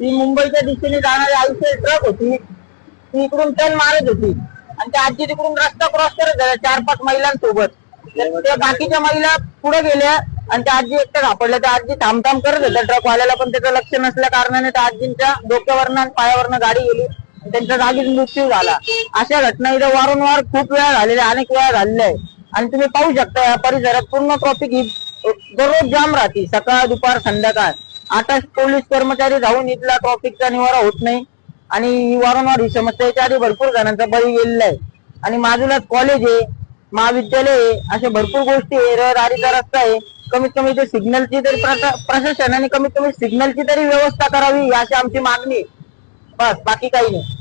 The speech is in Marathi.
ती मुंबईच्या दिशेने जाणारी आयुष्य ट्रक होती, ती इकडून टर्न मारत होती आणि त्या आजी तिकडून रस्ता क्रॉस करत झाल्या 4-5 महिलांसोबत. त्या बाकीच्या महिला पुढे गेल्या आणि त्या आजी एकट्या सापडल्या. त्या आजी थांबथांब करत होत्या ट्रकवाल्याला, पण त्याचं लक्ष नसल्या कारणाने त्या आजींच्या डोक्यावरनं पायावरनं गाडी गेली, त्यांचा जागीच मृत्यू झाला. अशा घटना इथं वारंवार खूप वेळा झालेल्या, अनेक वेळा झालेल्या आहे. आणि तुम्ही पाहू शकता या परिसरात पूर्ण ट्रॉफिक ही दररोज जाम राहते, सकाळ दुपार संध्याकाळ. 8 पोलीस कर्मचारी जाऊन इथला ट्रॉफिकचा निवारा होत नाही आणि वारंवार ही समस्या याच्या आधी भरपूर जणांचा बळी गेलेला आहे. आणि बाजूलाच कॉलेज आहे, महाविद्यालय आहे, अशा भरपूर गोष्टी आहे, रहदारीचा रस्ता आहे. कमीत कमी ते सिग्नलची तरी प्रशासनाने कमीत कमी सिग्नलची तरी व्यवस्था करावी, अशी आमची मागणी आहे. बस, बाकी काही नाही.